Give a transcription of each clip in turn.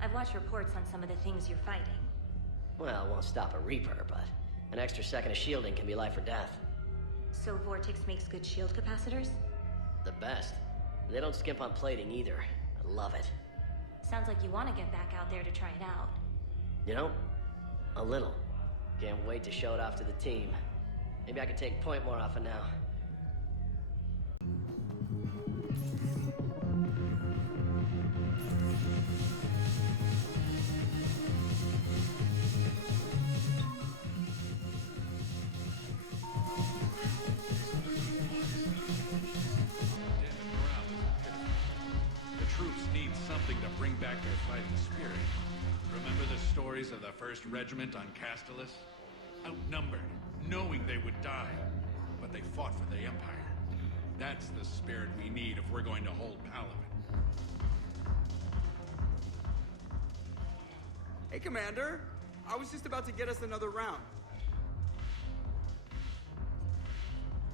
I've watched reports on some of the things you're fighting. Well, it won't stop a Reaper, but an extra second of shielding can be life or death. So Vortex makes good shield capacitors? The best. They don't skimp on plating either. I love it. Sounds like you want to get back out there to try it out. You know? A little. Can't wait to show it off to the team. Maybe I could take point more often now. Back their fighting spirit. Remember the stories of the 1st Regiment on Castellus? Outnumbered, knowing they would die, but they fought for the Empire. That's the spirit we need if we're going to hold Palaven. Hey, Commander. I was just about to get us another round.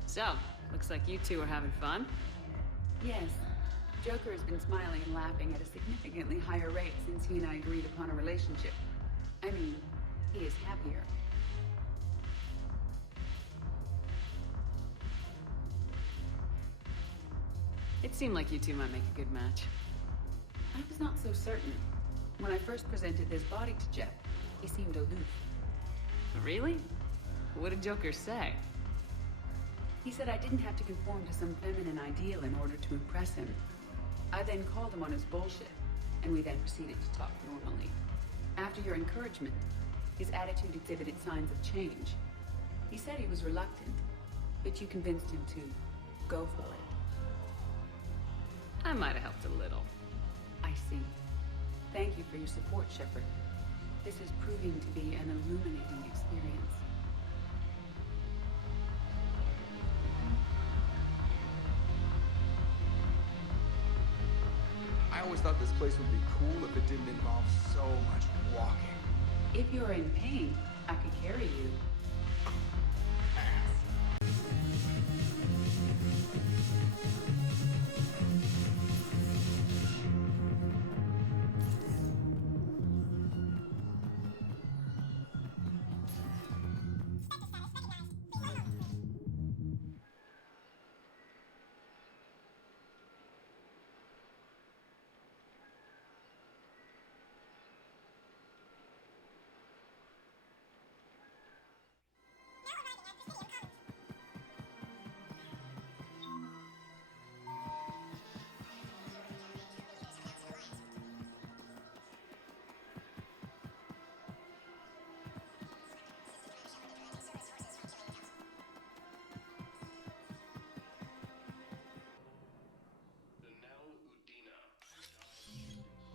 So, looks like you two are having fun. Yes. Joker has been smiling and laughing at a significantly higher rate since he and I agreed upon a relationship. I mean, he is happier. It seemed like you two might make a good match. I was not so certain. When I first presented this body to Jeff, he seemed aloof. Really? What did Joker say? He said I didn't have to conform to some feminine ideal in order to impress him. I then called him on his bullshit, and we then proceeded to talk normally. After your encouragement, his attitude exhibited signs of change. He said he was reluctant, but you convinced him to go for it. I might have helped a little. I see. Thank you for your support, Shepard. This is proving to be an illuminating experience. I always thought this place would be cool if it didn't involve so much walking. If you're in pain, I could carry you.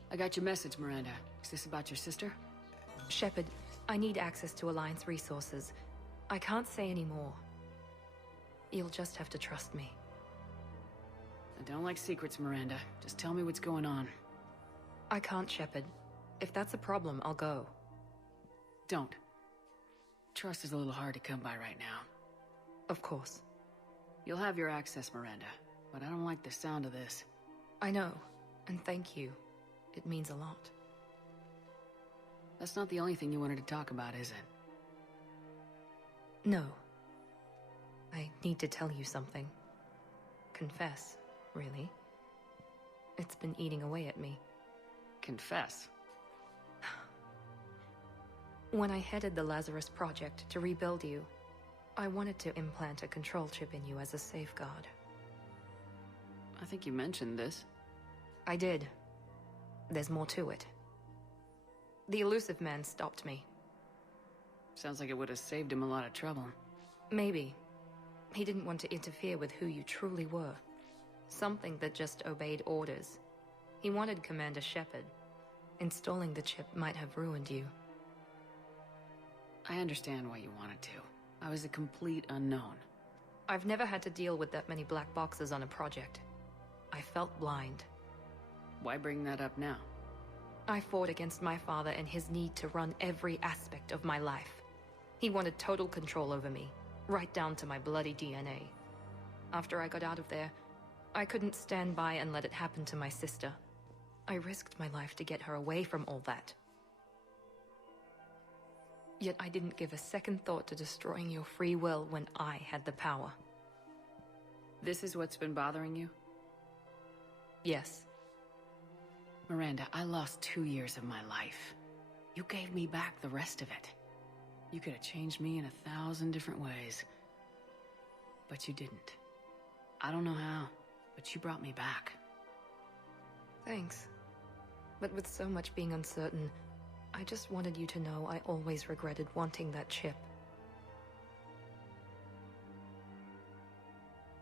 I got your message, Miranda. Is this about your sister? Shepard, I need access to Alliance resources. I can't say any more. You'll just have to trust me. I don't like secrets, Miranda. Just tell me what's going on. I can't, Shepard. If that's a problem, I'll go. Don't. Trust is a little hard to come by right now. Of course. You'll have your access, Miranda, but I don't like the sound of this. I know, and thank you. It means a lot. That's not the only thing you wanted to talk about, is it? No. I need to tell you something. Confess, really. It's been eating away at me. Confess? When I headed the Lazarus Project to rebuild you, I wanted to implant a control chip in you as a safeguard. I think you mentioned this. I did. There's more to it. The Illusive Man stopped me. Sounds like it would have saved him a lot of trouble. Maybe. He didn't want to interfere with who you truly were. Something that just obeyed orders. He wanted Commander Shepard. Installing the chip might have ruined you. I understand why you wanted to. I was a complete unknown. I've never had to deal with that many black boxes on a project. I felt blind. Why bring that up now? I fought against my father and his need to run every aspect of my life. He wanted total control over me, right down to my bloody DNA. after I got out of there. I couldn't stand by and let it happen to my sister. I risked my life to get her away from all that. Yet I didn't give a second thought to destroying your free will when I had the power. This is what's been bothering you? Yes. Miranda, I lost 2 years of my life. You gave me back the rest of it. You could have changed me in 1,000 different ways. But you didn't. I don't know how, but you brought me back. Thanks. But with so much being uncertain, I just wanted you to know I always regretted wanting that chip.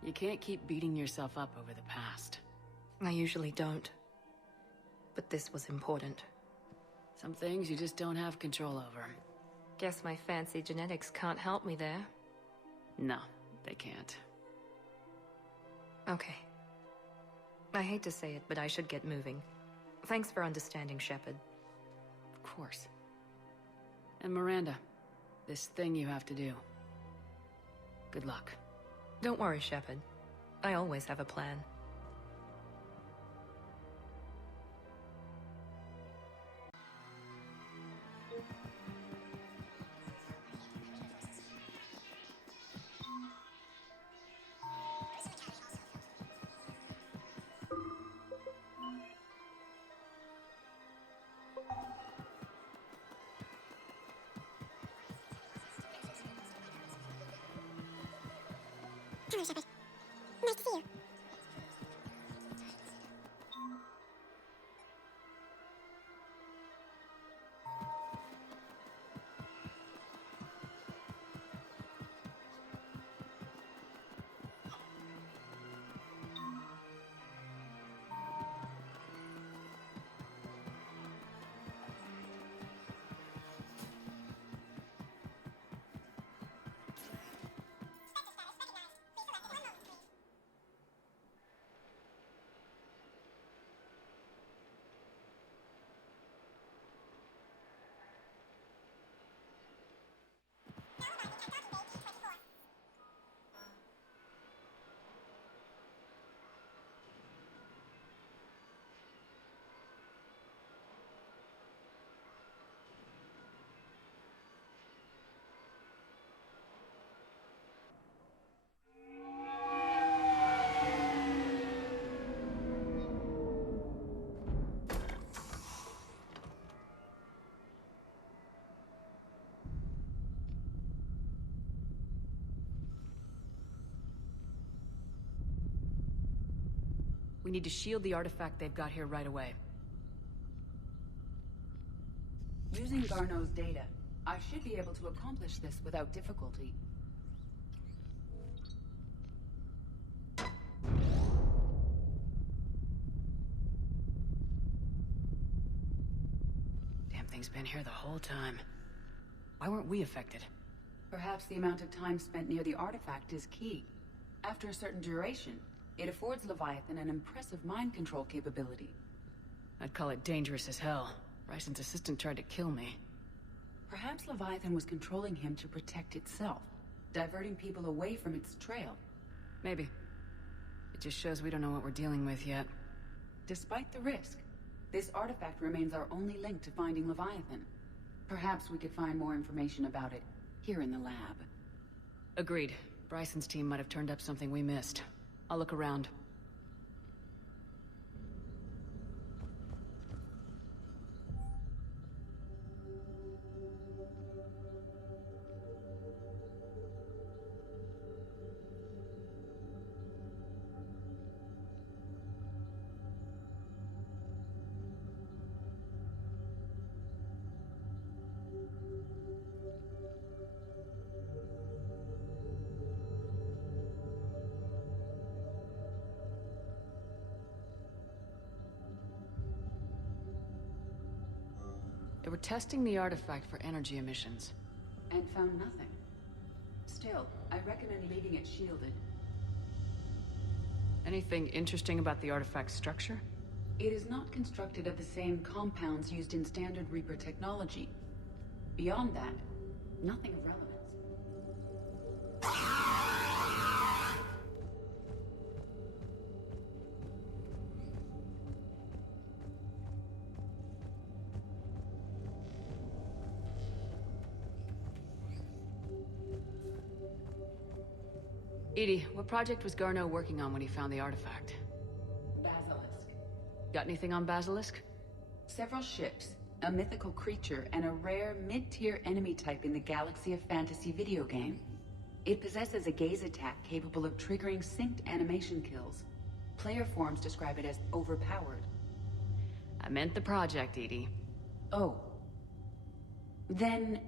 You can't keep beating yourself up over the past. I usually don't. But this was important. Some things you just don't have control over. Guess my fancy genetics can't help me there. No, they can't. Okay. I hate to say it, but I should get moving. Thanks for understanding, Shepard. Of course. And Miranda, this thing you have to do. Good luck. Don't worry, Shepard. I always have a plan. Hello, Shepard. Nice to see you. We need to shield the artifact they've got here right away. Using Garneau's data, I should be able to accomplish this without difficulty. Damn thing's been here the whole time. Why weren't we affected? Perhaps the amount of time spent near the artifact is key. After a certain duration, it affords Leviathan an impressive mind control capability. I'd call it dangerous as hell. Bryson's assistant tried to kill me. Perhaps Leviathan was controlling him to protect itself, diverting people away from its trail. Maybe. It just shows we don't know what we're dealing with yet. Despite the risk, this artifact remains our only link to finding Leviathan. Perhaps we could find more information about it here in the lab. Agreed. Bryson's team might have turned up something we missed. I'll look around. They were testing the artifact for energy emissions. And found nothing. Still, I recommend leaving it shielded. Anything interesting about the artifact's structure? It is not constructed of the same compounds used in standard Reaper technology. Beyond that, nothing of relevance. EDI, what project was Garneau working on when he found the artifact? Basilisk. Got anything on Basilisk? Several ships, a mythical creature, and a rare mid-tier enemy type in the Galaxy of Fantasy video game. It possesses a gaze attack capable of triggering synced animation kills. Player forums describe it as overpowered. I meant the project, EDI. Oh. Then,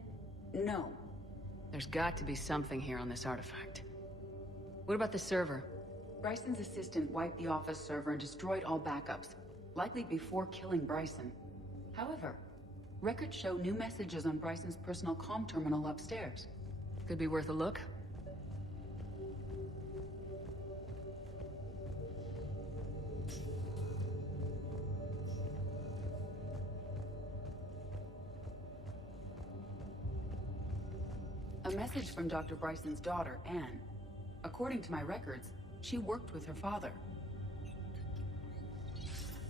no. There's got to be something here on this artifact. What about the server? Bryson's assistant wiped the office server and destroyed all backups, likely before killing Bryson. However, records show new messages on Bryson's personal comm terminal upstairs. Could be worth a look. A message from Dr. Bryson's daughter, Anne. According to my records, she worked with her father.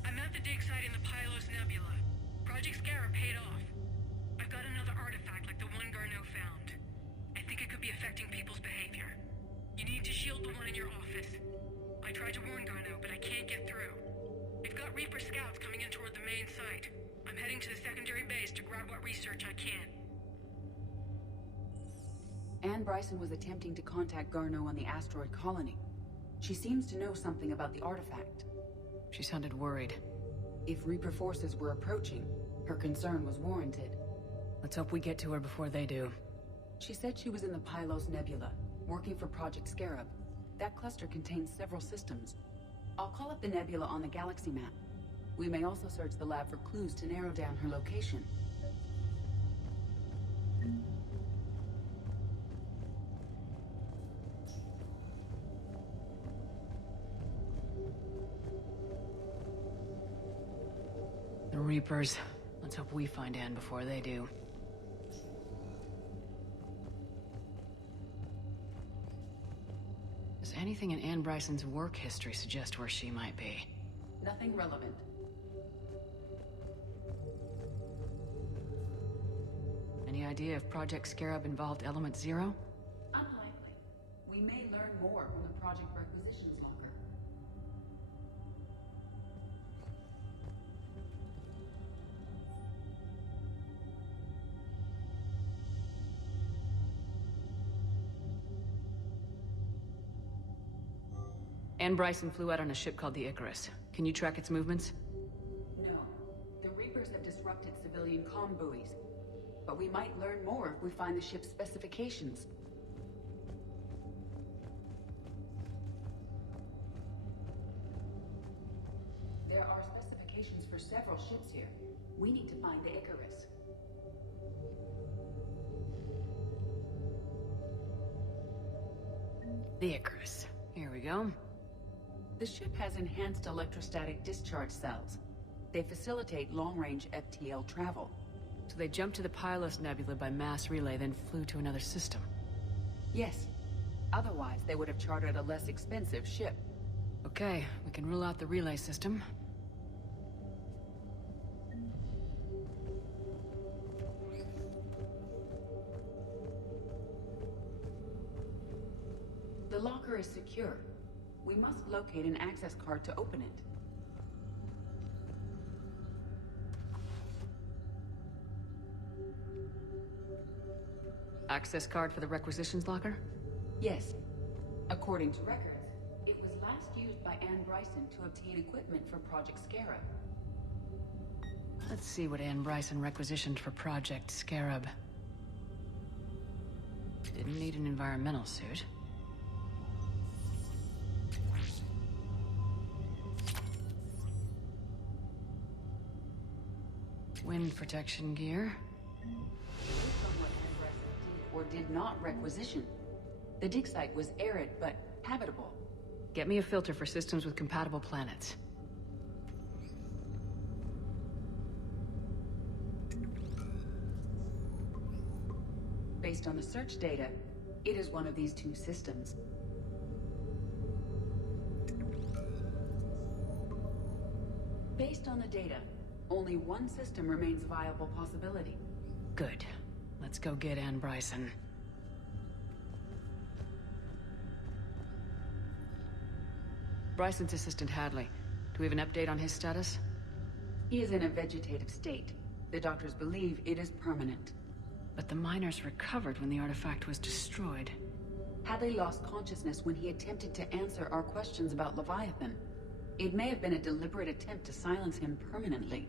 I'm at the dig site in the Pylos Nebula. Project Scarab paid off. I've got another artifact like the one Garneau found. I think it could be affecting people's behavior. You need to shield the one in your office. I tried to warn Garneau, but I can't get through. We've got Reaper scouts coming in toward the main site. I'm heading to the secondary base to grab what research I can. Anne Bryson was attempting to contact Garneau on the asteroid colony. She seems to know something about the artifact. She sounded worried. If Reaper forces were approaching, her concern was warranted. Let's hope we get to her before they do. She said she was in the Pylos Nebula, working for Project Scarab. That cluster contains several systems. I'll call up the nebula on the galaxy map. We may also search the lab for clues to narrow down her location. The Reapers. Let's hope we find Anne before they do. Does anything in Anne Bryson's work history suggest where she might be? Nothing relevant. Any idea if Project Scarab involved Element Zero? Unlikely. We may learn more from the Project Requisitions Locker. Anne Bryson flew out on a ship called the Icarus. Can you track its movements? No. The Reapers have disrupted civilian comm buoys. But we might learn more if we find the ship's specifications. There are specifications for several ships here. We need to find the Icarus. The Icarus. Here we go. The ship has enhanced electrostatic discharge cells. They facilitate long-range FTL travel. So they jumped to the Pylos Nebula by mass relay, then flew to another system. Yes. Otherwise, they would have chartered a less expensive ship. Okay, we can rule out the relay system. The locker is secure. We must locate an access card to open it. Access card for the requisitions locker? Yes. According to records, it was last used by Anne Bryson to obtain equipment for Project Scarab. Let's see what Anne Bryson requisitioned for Project Scarab. Didn't need an environmental suit. Wind protection gear. Based on what Anne Bryson did or did not requisition, the dig site was arid but habitable. Get me a filter for systems with compatible planets. Based on the search data, it is one of these two systems. Based on the data, only one system remains a viable possibility. Good. Let's go get Anne Bryson. Bryson's assistant Hadley. Do we have an update on his status? He is in a vegetative state. The doctors believe it is permanent. But the miners recovered when the artifact was destroyed. Hadley lost consciousness when he attempted to answer our questions about Leviathan. It may have been a deliberate attempt to silence him permanently.